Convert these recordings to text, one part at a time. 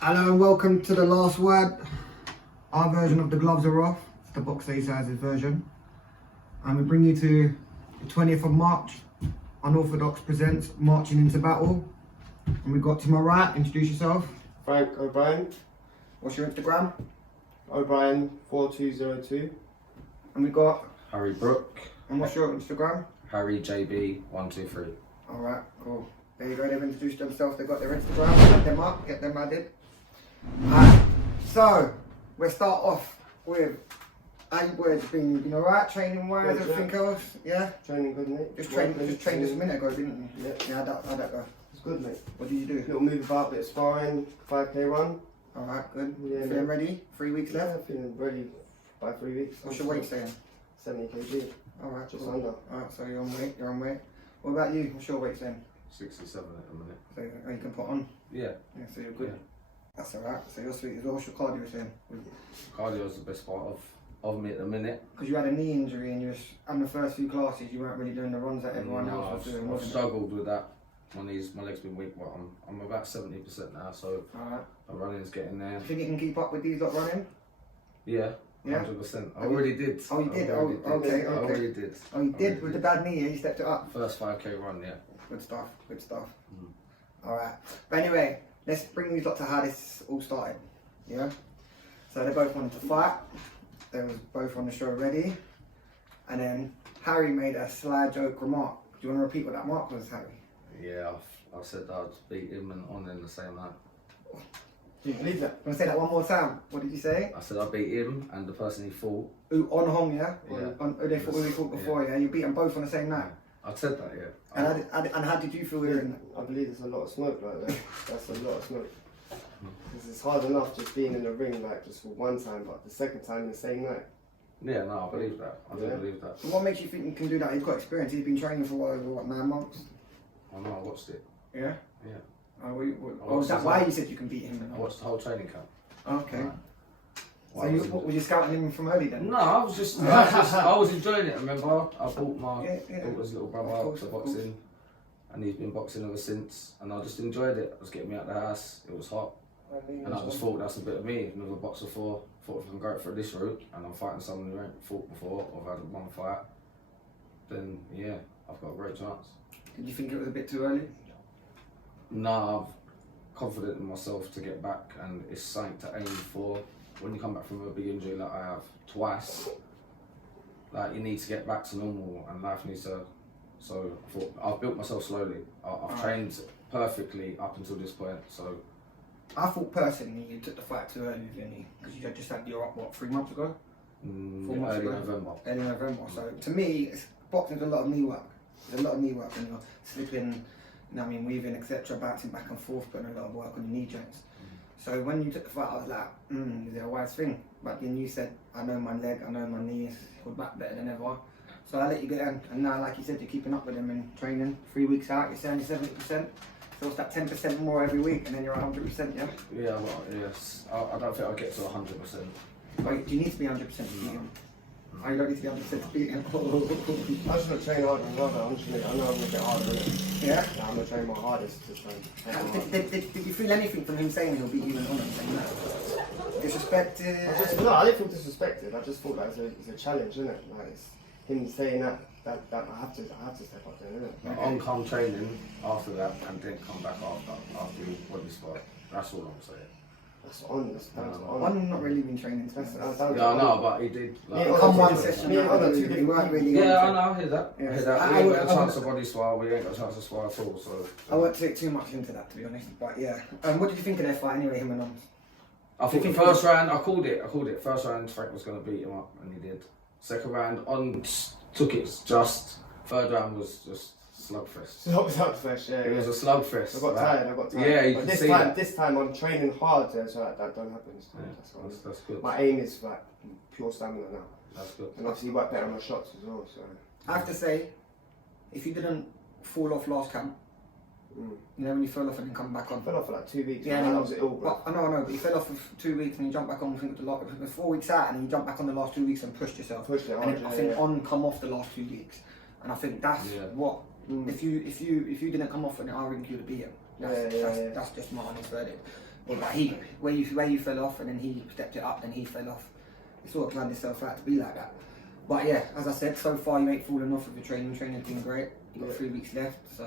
Hello and welcome to the last word. Our version of the gloves are off. It's the box A sizes version. And we bring you to the 20th of March. Unorthodox presents Marching into Battle. And we've got to my right, introduce yourself. Frank O'Brien, What's your Instagram? O'Brien4202. And we've got, Harry Brooke, and what's your Instagram? Harry JB123. Alright, cool. There you go, they've introduced themselves, they've got their Instagram. Set them up, get them added. Alright, so we'll start off with how you boys been alright, training wise, Good, everything else? Yeah? Training good, mate. Just trained this a minute ago, didn't you? Yeah. Yeah, how'd that go? It's good, mate. What did you do? Little move about, bit of sparring, 5k run. Alright, good. Yeah, Feeling ready? 3 weeks Yeah, left? feeling ready by 3 weeks. What's your weight saying? 70 kg, Alright, just cool. under. Alright, so you're on weight, What about you? What's your weight saying? 67 at the minute. So you can put on? Yeah. Yeah, so you're good. Yeah. That's alright. So you're sweet as well. What's your cardio saying? Cardio is the best part of me at the minute. Because you had a knee injury and you was on the first few classes, you weren't really doing the runs that everyone else was doing, I've wasn't it? struggled with that. My legs been weak. Well, I'm about 70% now, so Alright. my running's getting there. Do you think you can keep up with these lot running? Yeah. Yeah? 100%. I already did. Oh, you did? I already Oh, okay, I okay. already did. Oh, you I did already with the did. bad knee, yeah? You stepped it up. First 5k run, yeah. Good stuff, good stuff. Mm. Alright. But anyway, let's bring these lot to how this all started. Yeah? So they both wanted to fight. They was both on the show ready. And then Harry made a sly joke remark. Do you want to repeat what that mark was, Harry? Yeah, I've said I'd beat him and on in the same night. Do you believe that? Want to say that one more time? What did you say? I said I beat him and the person he fought. Ooh, on Hong, yeah? Yeah. Who they fought before, yeah? You beat them both on the same night. I said that, yeah. And how did you feel hearing that? I believe there's a lot of smoke like that. That's a lot of smoke. Because it's hard enough just being in the ring like just for one time, but the second time in the same night. Yeah, no, I believe that. I do Yeah. believe that. So what makes you think you can do that? He's got experience. He's been training for over 9 months? I know, I watched it. Yeah? Yeah. Was that why you said you can beat him? I watched the whole training camp. Okay. Right. So were you scouting him from early then? No, I was enjoying it. Remember, I bought Yeah. his little Of brother course, to of course. boxing, and he's been boxing ever since. And I just enjoyed it. It was getting me out of the house. It was hot, and I just thought that's a bit of me. I've never boxed before. Thought if I can go for this route, and I'm fighting someone who ain't fought before or had one fight, then yeah, I've got a great chance. Did you think it was a bit too early? No, I'm confident in myself to get back, and it's something to aim for. When you come back from a big injury like I have twice, like you need to get back to normal, and life needs to. So I thought I've built myself slowly. I've trained perfectly up until this point. So I thought personally you took the fight too early, didn't you? Because you just had your up, what, 3 months ago? 4 months early ago? November. Early November. So to me, boxing's a lot of knee work. There's a lot of knee work when you're slipping, you know what I mean, weaving, etc., bouncing back and forth, putting a lot of work on your knee joints. So when you took the fight, I was like, is it a wise thing? But then you said, I know my leg, I know my knees, hold back better than ever. So I let you get in, and now, like you said, you're keeping up with them in training. 3 weeks out, you're saying 70%. So it's that 10% more every week, and then you're 100%, yeah? Yeah, well, yes. I don't think I'll get to 100%. Like, do you need to be 100% to beat him? Oh, you don't need to be 100% to beat him? I'm just gonna train harder and harder. I know I'm gonna get harder in it. Yeah? I'm gonna train my hardest to train. Did you feel anything from him saying he'll beat you in honor? Saying that? Disrespected? No, I didn't feel disrespected. I just thought that it's a challenge, isn't it? Like it's him saying that I have to step up there, isn't it? But on-come training after that, and then come back after you body spot. That's all I'm saying. That's on. That's down to on. I'm not really been training. That's That's down to Yeah, I on. know, but he did. Like, Yeah, come one Yeah, session. yeah, We weren't really. yeah, I on know. I hear that. Yeah. I hear that. We I ain't would- got a I chance would- to body swell. We ain't got a chance to swell at all. So I won't take too much into that, to be honest. But yeah. What did you think of their fight anyway, him and Ons? I think the first round, I called it. First round, Frank was going to beat him up, and he did. Second round, on took it just. Third round was just slugfest. So that was fresh, yeah. It was a slugfest. I got tired. Yeah, you but can this see time, that. This time I'm training hard, so that don't happen this time. Yeah, that's good. My aim is like pure stamina now, That's good. and obviously work better on my shots as well. So I have to say, if you didn't fall off last camp, you know when you fell off and then come back on. I fell off for like 2 weeks. Yeah, man. I I was ill, bro. I know, but you fell off for 2 weeks and you jumped back on. I think the last 4 weeks out, and then you jumped back on the last 2 weeks and pushed yourself. Pushed it And hard, then I yeah, think yeah. on come off the last 2 weeks, and I think that's Yeah. what. If you didn't come off on it, I think you'd have beat him. That's just my honest verdict. Or like where you fell off and then he stepped it up, then he fell off. It sort of planned itself out to be like that. But yeah, as I said, so far you ain't fallen off with the training. Training's been great. You've got 3 weeks left, so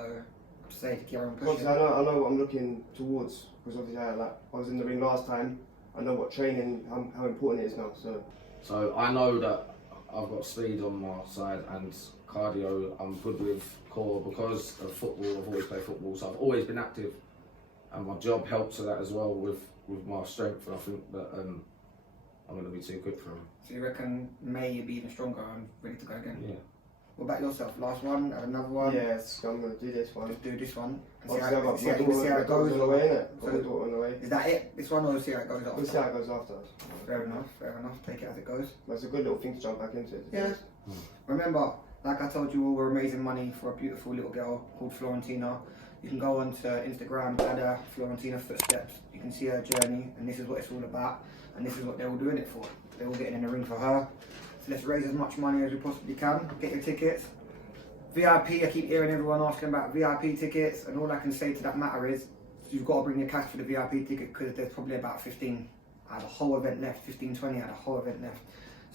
I'd say to keep on pushing. Obviously, I know what I'm looking towards, because obviously I was in the ring last time. I know what training, how important it is now. So I know that I've got speed on my side and cardio. I'm good with core because of football. I've always played football, so I've always been active, and my job helps with that as well with my strength. And I think that I'm going to be too good for him. So you reckon May you'll be even stronger and ready to go again? Yeah. What about yourself? Last one, have another one? Yes, I'm going to do this one. Just do this one. And Obviously, I've got see how it goes. on the way, innit? Got my daughter on the way. Is that it? This one, or see how it goes after? We'll see how it goes after. Fair enough. Take it as it goes. But it's a good little thing to jump back into. Yeah. Remember, like I told you all, we're raising money for a beautiful little girl called Florentina. You can go onto Instagram, add Florentina Footsteps. You can see her journey, and this is what it's all about. And this is what they're all doing it for. They're all getting in the ring for her. So let's raise as much money as we possibly can. Get your tickets. VIP, I keep hearing everyone asking about VIP tickets, and all I can say to that matter is you've got to bring your cash for the VIP ticket, because there's probably about 15 out of the whole event left, 15, 20 out of the whole event left.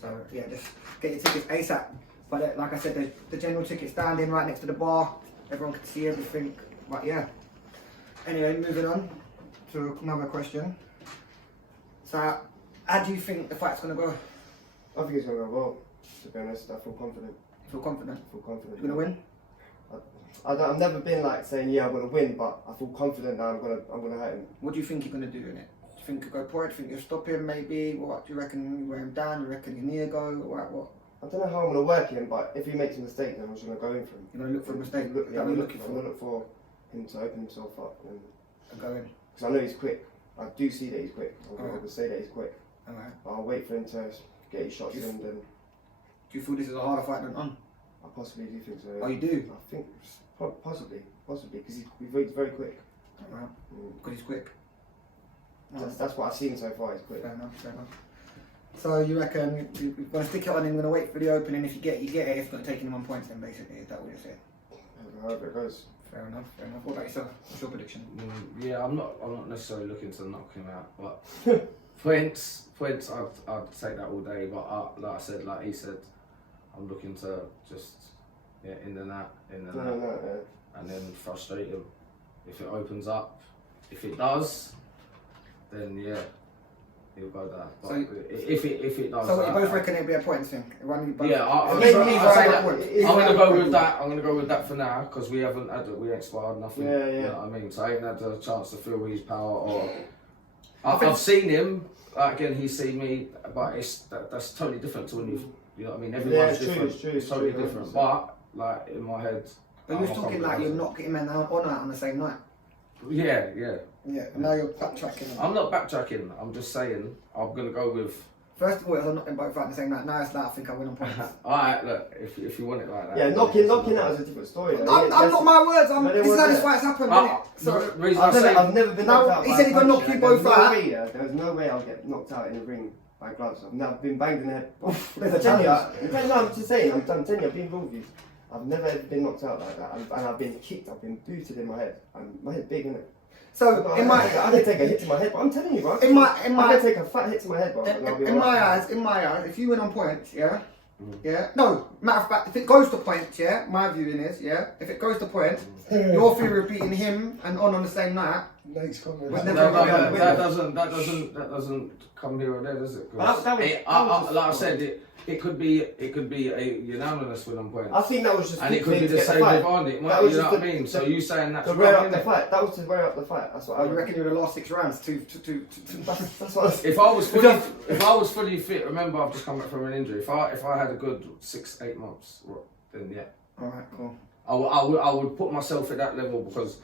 So yeah, just get your tickets ASAP. But like I said, the general ticket standing right next to the bar. Everyone can see everything. But yeah. Anyway, moving on to another question. So how do you think the fight's going to go? I think it's going to go well. To be honest, I feel confident. Feel confident? I feel confident. You're going to win? I've never been like saying, yeah, I'm going to win, but I feel confident that I'm going to hurt him. What do you think you're going to do in it? Do you think you'll go point? Do you think you'll stop him maybe? What do you reckon? You wear him down? Do you reckon his knee go? What? I don't know how I'm going to work him, but if he makes a mistake, then I'm just going to go in for him. You're going to look for a mistake? I'm What are you looking going to look for him to open himself up. And go in? Because I know he's quick. I do see that he's quick. I Alright. would say that he's quick. Alright. But I'll wait for him to get his shots in, then Do you feel this is a harder fight than on? I possibly do think so. Oh, you do? I think possibly, because he's very quick. Alright. Because he's quick. That's what I've seen so far. He's quick. Fair enough. So you reckon you're going to stick it on him, going to wait for the opening, if you get it, it's going to take him on points then basically, is that what you're saying? However it goes. Fair enough. What about yourself? What's your prediction? Yeah, I'm not necessarily looking to knock him out, but points, I'd take that all day. But like I said, like he said, I'm looking to just in and out, and then frustrate him. If it opens up, if it does, then yeah, he'll go down. But So if it does, So you both reckon it'll be a point thing? yeah, I'll Maybe say he's that. right. I'm gonna go with that. I'm gonna go with that for now because we ain't sparred nothing. Yeah. You know what I mean? So I ain't had a chance to feel his power or. I've seen him. Again, he's seen me, but that's totally different to when you know what I mean. Everyone's different. It's totally different. But like in my head. But you're talking like you're knocking him on the same night. Yeah. Yeah. And now you're backtracking. I'm not backtracking. I'm just saying I'm gonna go with. First of all, I'm knocking both out the same night. Now it's like I think I win on points. Alright, look, if you want it like that. Yeah, knocking out is a different story. I'm not my words. This is how this fight's happened. So So reason I say I've never been knocked out. he said he's gonna knock you both out. There's no way I'll get knocked out in the ring by gloves. I've never been banged in the head. There's a I'm telling challenge. you, I'm just saying. I'm telling you, I've been real with you. I've never ever been knocked out like that, and I've been kicked. I've been booted in my head. And my head's big, isn't it? So I can take a hit to my head, but I'm telling you, bro. I can take a fat hit to my head, bro. In my eyes, if you win on points, no, matter of fact, if it goes to points, my viewing is, if it goes to points, your theory of beating him and on the same night, that doesn't come here or there, does it? Like I said, it could be a unanimous win on points. I think that was just and it could be the same with Arnie. You know what I mean? So you saying that's to wear up the fight. That was to wear up the fight. That's what I reckon. You were the last 6 rounds. That's what. If I was fully fit, remember I've just come back from an injury. If I had a good 6-8 months, then yeah. Alright, cool. I would put myself at that level because,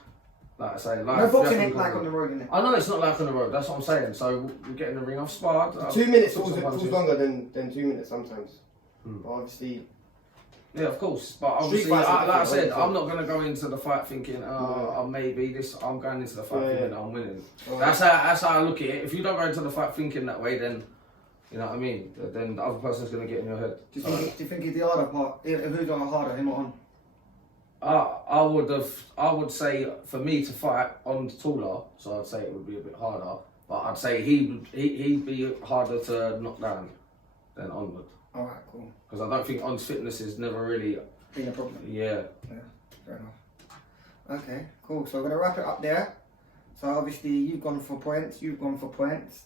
like I say, no boxing ain't like on the road, innit? I know it's not like on the road. That's what I'm saying. So we get in the ring. I've sparred. 2 minutes feels longer than 2 minutes sometimes. But obviously. Yeah, of course. But obviously, like I said, I'm not going to go into the fight thinking, maybe this. I'm going into the fight thinking I'm winning. That's how I look at it. If you don't go into the fight thinking that way, then you know what I mean. Then the other person's going to get in your head. Do you think it's the harder part? Who's harder, him or on? I would say for me to fight on taller, so I'd say it would be a bit harder. But I'd say he'd be harder to knock down than Onward. Alright, cool. Because I don't think On's fitness is never really Been a problem. Yeah. Yeah, fair enough. Okay, cool. So we're gonna wrap it up there. So obviously you've gone for points, you've gone for points.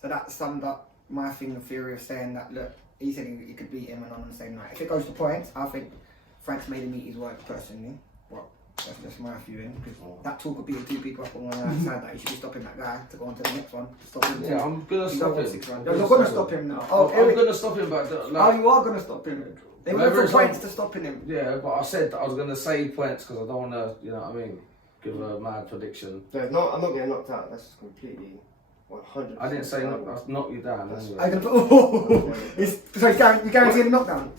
So that summed up my theory of saying that, look, he said he could beat him and on the same night. If it goes to points, I think Frank's made him eat his work personally. Well, that's just my viewing, because that talk of beating 2 people up on one side, that he should be stopping that guy to go on to the next one. Stop him. Yeah, I'm gonna stop him. You're gonna stop him now. Oh, I'm gonna stop him, but oh, you are gonna stop him. They went for points to stopping him. Yeah, but I said I was gonna say points because I don't wanna, you know what I mean, give a mad prediction. Yeah, no, I'm not getting knocked out. That's just completely 100%. I didn't say knock you down. Anyway. I can put. Oh, so you guarantee a knockdown.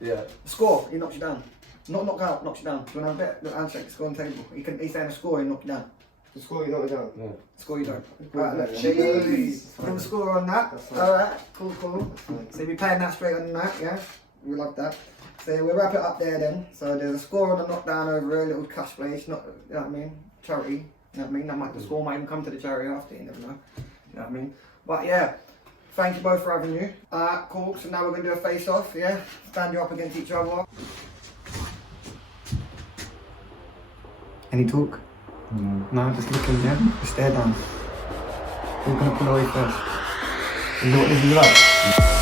Yeah. Score, he knocks you down. Not knock out, knocks you down. Do you want to have a bet? Look, handshake, score on the table. He's saying a score, he knock you down. The score, you knock me down. Yeah. Score, you don't. Yeah. Right, look, Jeez. put a score on that. Alright, cool. So you'll be playing that straight on the night, yeah? We love that. So we'll wrap it up there then. So there's a score on the knockdown over a little cash place, not, you know what I mean? Charity, you know what I mean? The score might even come to the charity after, you never know. You know what I mean? But yeah, thank you both for having you. Alright, cool. So now we're going to do a face-off, yeah? Stand you up against each other. Any talk? No, just looking, yeah? Just stare down. Who's going to pull away first? You know what this is like?